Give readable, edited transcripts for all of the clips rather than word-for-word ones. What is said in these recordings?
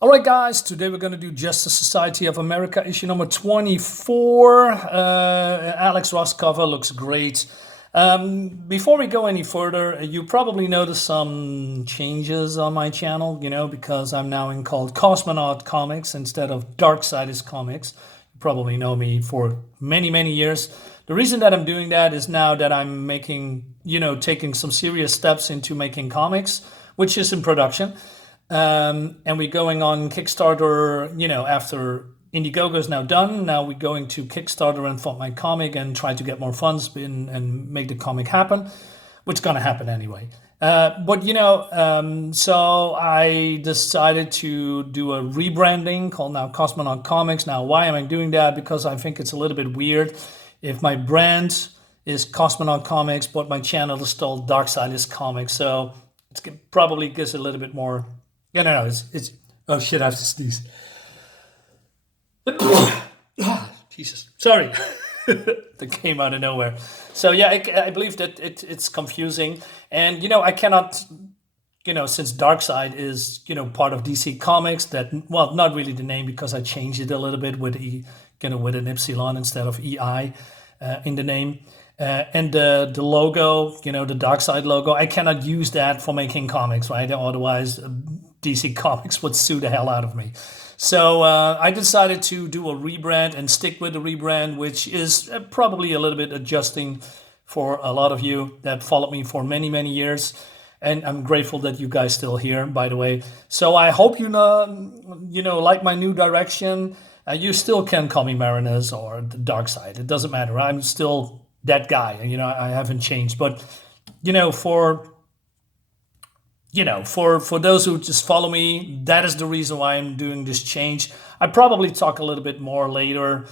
All right, guys, today we're going to do Justice Society of America, issue number 24. Alex Ross cover looks great. Before we go any further, you probably noticed some changes on my channel, because I'm now in called Cosmonaut Comics instead of Darksiders Comics. You probably know me for many, many years. The reason that I'm doing that is now that I'm making, taking some serious steps into making comics, which is in production. And we're going on Kickstarter, after Indiegogo is now done. Now we're going to Kickstarter and fund my comic and try to get more funds in and make the comic happen, which is going to happen anyway. So I decided to do a rebranding called now Cosmonaut Comics. Now, why am I doing that? Because I think it's a little bit weird if my brand is Cosmonaut Comics, but my channel is still Darksiders Comics. So it probably gives a little bit more. No, it's oh shit, I have to sneeze. Jesus, sorry. That came out of nowhere. So yeah, I believe that it's confusing. And, I cannot, since Darkseid is, part of DC Comics, that, well, not really the name because I changed it a little bit with with an epsilon instead of EI in the name. And the logo, the Darkseid logo, I cannot use that for making comics, right? Otherwise, DC Comics would sue the hell out of me. So I decided to do a rebrand and stick with the rebrand, which is probably a little bit adjusting for a lot of you that followed me for many, many years. And I'm grateful that you guys still here, by the way. So I hope you like my new direction. You still can call me Mariners or the Dark Side. It doesn't matter. I'm still that guy. I haven't changed. But for those who just follow me, that is the reason why I'm doing this change. I probably talk a little bit more later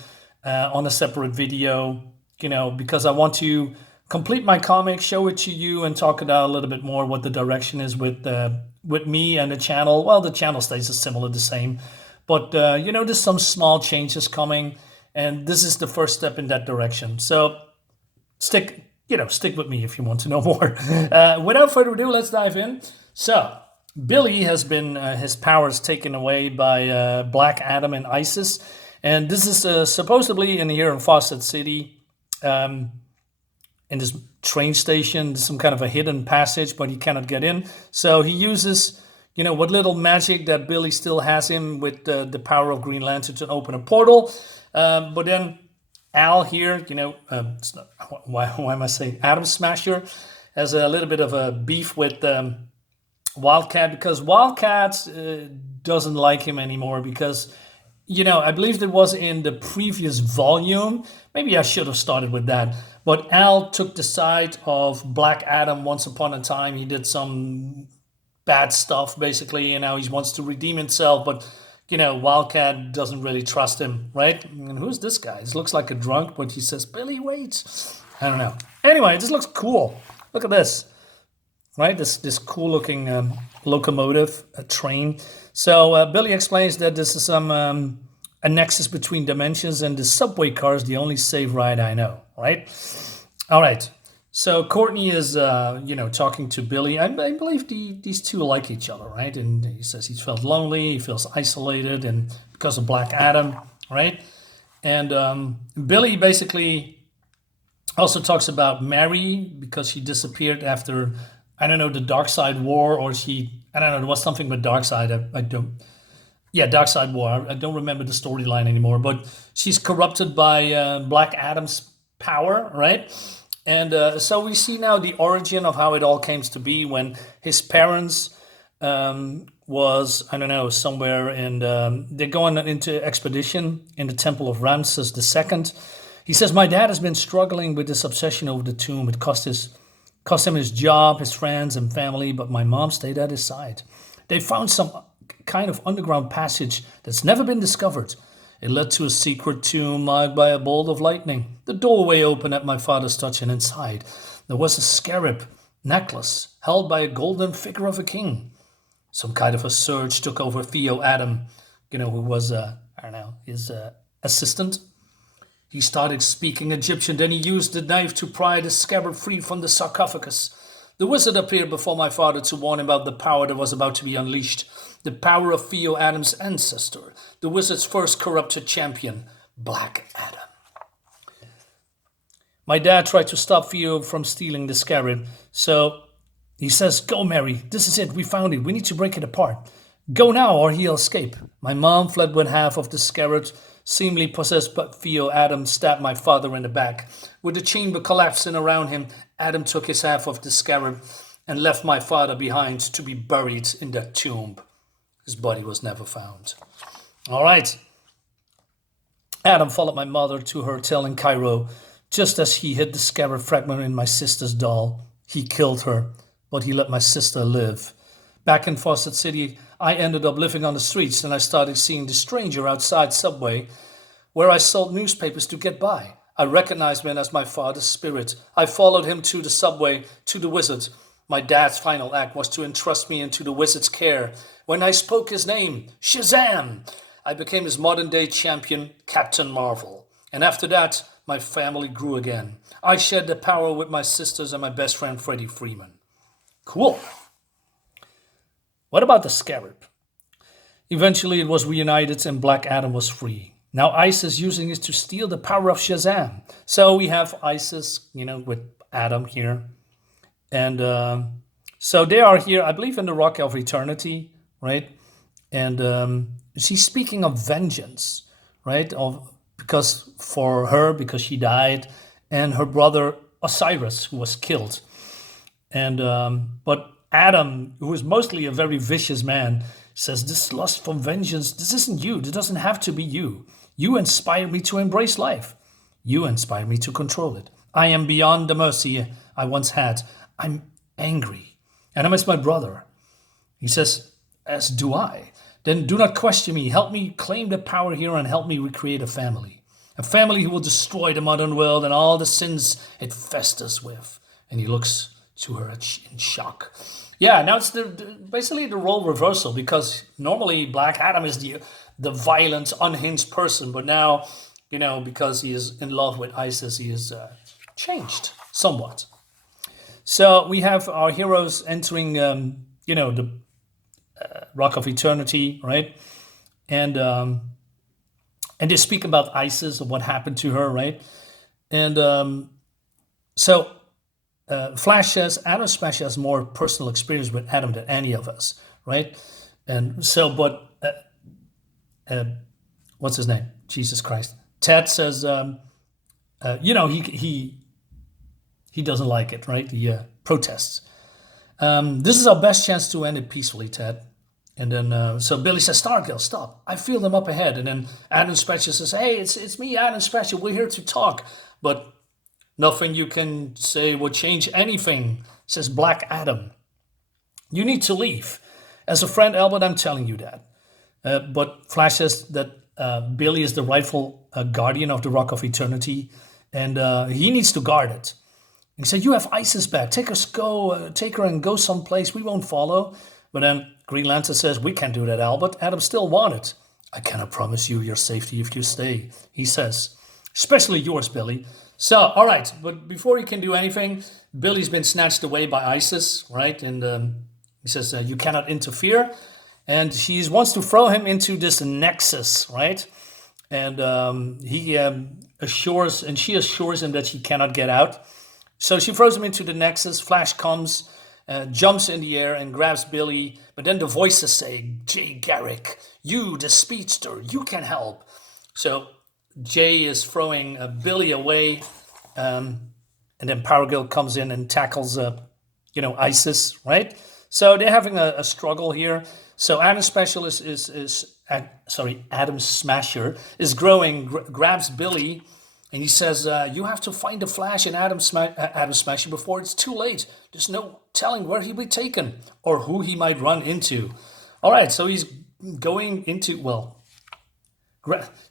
on a separate video, because I want to complete my comic, show it to you, and talk about a little bit more what the direction is with me and the channel. Well, the channel stays similar, the same, but there's some small changes coming, and this is the first step in that direction. So stick with me if you want to know more. Without further ado, let's dive in. So, Billy has been his powers taken away by Black Adam and ISIS, and this is supposedly here in Fawcett City, in this train station. There's some kind of a hidden passage, but he cannot get in. So he uses, what little magic that Billy still has him with the power of Green Lantern to open a portal. But then Al here, why am I saying Atom Smasher, has a little bit of a beef with Wildcat, because Wildcat doesn't like him anymore because, I believe it was in the previous volume. Maybe I should have started with that. But Al took the side of Black Adam once upon a time. He did some bad stuff, basically, and now he wants to redeem himself. But, Wildcat doesn't really trust him, right? And who's this guy? He looks like a drunk, but he says, Billy, wait. I don't know. Anyway, this looks cool. Look at this. Right, this cool looking locomotive, a train. So Billy explains that this is a nexus between dimensions, and the subway car is the only safe ride I know. Right. All right. So Courtney is talking to Billy. I believe these two like each other, right? And he says he's felt lonely, he feels isolated, and because of Black Adam, right? And Billy basically also talks about Mary because she disappeared after, I don't know, the Darkseid War, or there was something with Darkseid. Darkseid War. I don't remember the storyline anymore, but she's corrupted by Black Adam's power, right? And so we see now the origin of how it all came to be when his parents was, I don't know, somewhere in, they're going into expedition in the Temple of Ramses II. He says, my dad has been struggling with this obsession over the tomb. It cost him his job, his friends, and family, but my mom stayed at his side. They found some kind of underground passage that's never been discovered. It led to a secret tomb marked by a bolt of lightning. The doorway opened at my father's touch, and inside there was a scarab necklace held by a golden figure of a king. Some kind of a surge took over Theo Adam, who was, his assistant. He started speaking Egyptian, then he used the knife to pry the scabbard free from the sarcophagus. The wizard appeared before my father to warn him about the power that was about to be unleashed. the power of Theo Adam's ancestor, the wizard's first corrupted champion, Black Adam. My dad tried to stop Theo from stealing the scarab, so he says, "Go, Mary, this is it, we found it, we need to break it apart. Go now or he'll escape." My mom fled with half of the scarab, seemingly possessed, but Theo Adam stabbed my father in the back. With the chamber collapsing around him, Adam took his half of the scarab and left my father behind to be buried in that tomb. His body was never found. All right. Adam followed my mother to her hotel in Cairo. Just as he hid the scarab fragment in my sister's doll, he killed her, but he let my sister live. Back in Fawcett City, I ended up living on the streets, and I started seeing the stranger outside Subway, where I sold newspapers to get by. I recognized him as my father's spirit. I followed him to the subway, to the wizard. My dad's final act was to entrust me into the wizard's care. When I spoke his name, Shazam, I became his modern-day champion, Captain Marvel. And after that, my family grew again. I shared the power with my sisters and my best friend, Freddie Freeman. Cool. What about the scarab? Eventually, it was reunited and Black Adam was free. Now ISIS using it to steal the power of Shazam. So we have ISIS, with Adam here. And so they are here, I believe, in the Rock of Eternity, right? And she's speaking of vengeance, right? Because she died, and her brother Osiris, who was killed. And but Adam, who is mostly a very vicious man, says, "This lust for vengeance, this isn't you. It doesn't have to be you. You inspire me to embrace life. You inspire me to control it. I am beyond the mercy I once had. I'm angry, and I miss my brother." He says, "As do I. Then do not question me. Help me claim the power here and help me recreate a family. A family who will destroy the modern world and all the sins it festers with." And he looks to her in shock. Yeah, now it's basically the role reversal, because normally Black Adam is the violent, unhinged person, but now, because he is in love with Isis, he is changed somewhat. So we have our heroes entering, the Rock of Eternity, right? And they speak about Isis and what happened to her, right? And so Flash says Adam Smash has more personal experience with Adam than any of us, right? And so, but what's his name? Jesus Christ. Ted says, he doesn't like it, right? The protests. This is our best chance to end it peacefully, Ted. And then, so Billy says, "Stargirl, stop. I feel them up ahead." And then Adam Spatcher says, "Hey, it's me, Adam Spatcher. We're here to talk. But nothing you can say will change anything," says Black Adam. "You need to leave. As a friend, Albert, I'm telling you that." But Flash says that Billy is the rightful guardian of the Rock of Eternity, and he needs to guard it. He said, "You have Isis back. Take her and go someplace. We won't follow." But then Green Lantern says, "We can't do that, Albert. Adam still wanted." "I cannot promise you your safety if you stay," he says. "Especially yours, Billy." So, all right, but before he can do anything, Billy's been snatched away by Isis, right? And he says, "You cannot interfere." And she wants to throw him into this nexus, right? And she assures him that he cannot get out. So she throws him into the nexus. Flash comes, jumps in the air and grabs Billy. But then the voices say, "Jay Garrick, you, the speedster, you can help." So Jay is throwing Billy away. And then Power Girl comes in and tackles, Isis, right? So they're having a struggle here. So Adam Smasher is growing, grabs Billy, and he says, "You have to find the Flash and Adam Smasher before it's too late. There's no telling where he'll be taken or who he might run into." All right, so he's going into,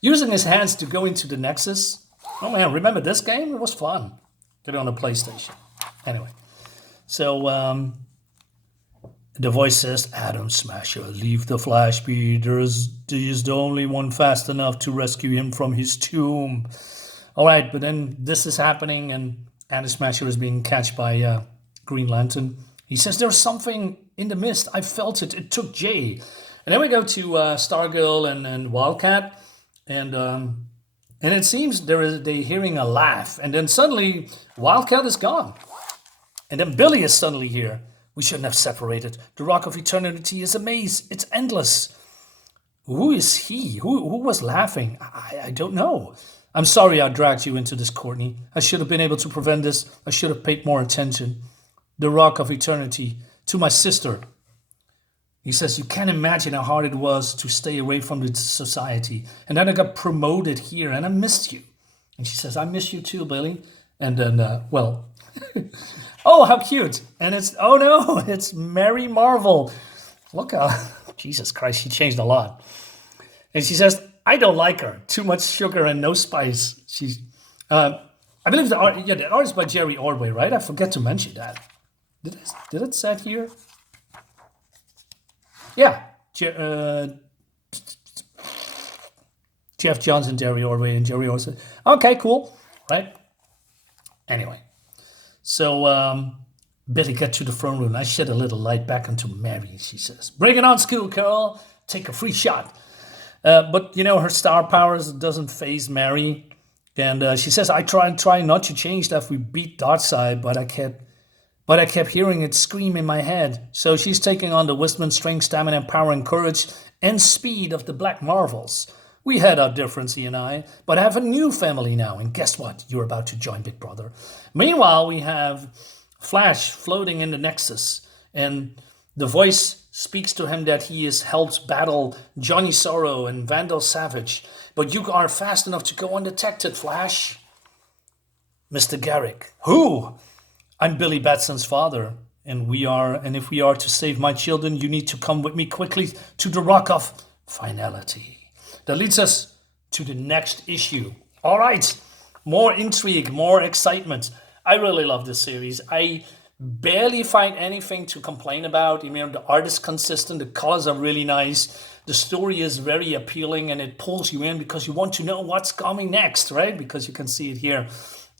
using his hands to go into the Nexus. Oh man, remember this game? It was fun. Get it on the PlayStation. Anyway, so the voice says, "Adam Smasher, leave the Flash be. He is the only one fast enough to rescue him from his tomb." All right, but then this is happening, and Adam Smasher is being catched by Green Lantern. He says, "There's something in the mist. I felt it. It took Jay." And then we go to Stargirl and Wildcat, and it seems they're hearing a laugh, and then suddenly Wildcat is gone, and then Billy is suddenly here. We shouldn't have separated. The Rock of Eternity is a maze. It's endless. Who is he? Who was laughing? I don't know. I'm sorry I dragged you into this, Courtney. I should have been able to prevent this. I should have paid more attention. The Rock of Eternity. To my sister. He says, you can't imagine how hard it was to stay away from the society. And then I got promoted here and I missed you. And she says, I miss you too, Billy. And then, well, oh, how cute. And it's, oh no, it's Mary Marvel. Look how, Jesus Christ, she changed a lot. And she says, I don't like her. Too much sugar and no spice. She's, I believe the art is by Jerry Ordway, right? I forget to mention that. Did it say here? Yeah. Geoff Johnson, Jerry Ordway, and Jerry Ordway. Okay, cool. Right? Anyway. So, Billy, get to the front room. I shed a little light back onto Mary, she says. Bring it on, schoolgirl. Take a free shot. But, you know, her star powers doesn't faze Mary. And she says, I try not to change that we beat Darkseid, but I kept hearing it scream in my head. So she's taking on the wisdom, strength, stamina, power, and courage, and speed of the Black Marvels. We had our difference, he and I, but I have a new family now. And guess what? You're about to join Big Brother. Meanwhile, we have Flash floating in the Nexus, and the voice speaks to him that he has helped battle Johnny Sorrow and Vandal Savage. But you are fast enough to go undetected, Flash. Mr. Garrick. Who? I'm Billy Batson's father, and if we are to save my children, you need to come with me quickly to the Rock of Finality. That leads us to the next issue. All right, more intrigue, more excitement. I really love this series. I barely find anything to complain about. I mean, the art is consistent, the colors are really nice, the story is very appealing, and it pulls you in because you want to know what's coming next, right? Because you can see it here.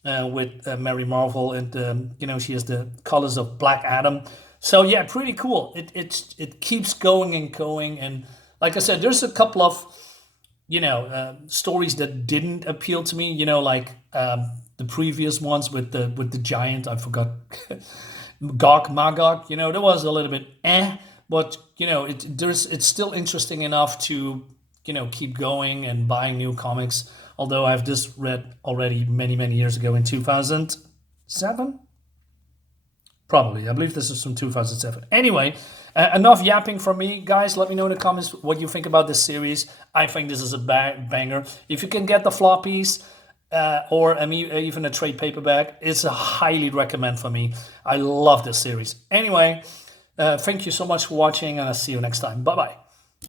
With Mary Marvel, and you know, she has the colors of Black Adam. So yeah, pretty cool. It keeps going and going, and like I said, there's a couple of, you know, stories that didn't appeal to me. You know, like the previous ones with the giant. I forgot Magog. You know, there was a little bit but you know, it's still interesting enough to, you know, keep going and buying new comics. Although I've just read already many, many years ago in 2007? Probably. I believe this is from 2007. Anyway, enough yapping from me. Guys, let me know in the comments what you think about this series. I think this is a banger. If you can get the floppies or even a trade paperback, it's a highly recommend for me. I love this series. Anyway, thank you so much for watching, and I'll see you next time. Bye-bye.